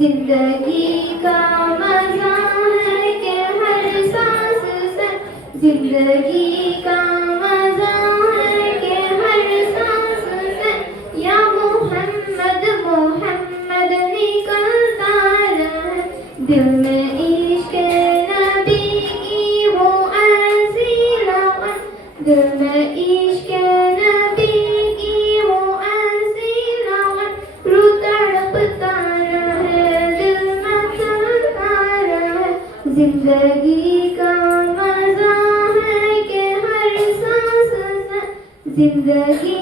जिंदगी का मजा है कि हर सांस से, जिंदगी का मजा है कि हर सांस से, या मोहम्मद मोहम्मद निकलता रहे। दिल में इश्क नबी की वो ऐसी लहर, दिल में इश्क नबी की वो ऐसी लहर, रूह तड़पता रहे, दिल में चलता रहे। जिंदगी का मजा है कि हर सांस से, जिंदगी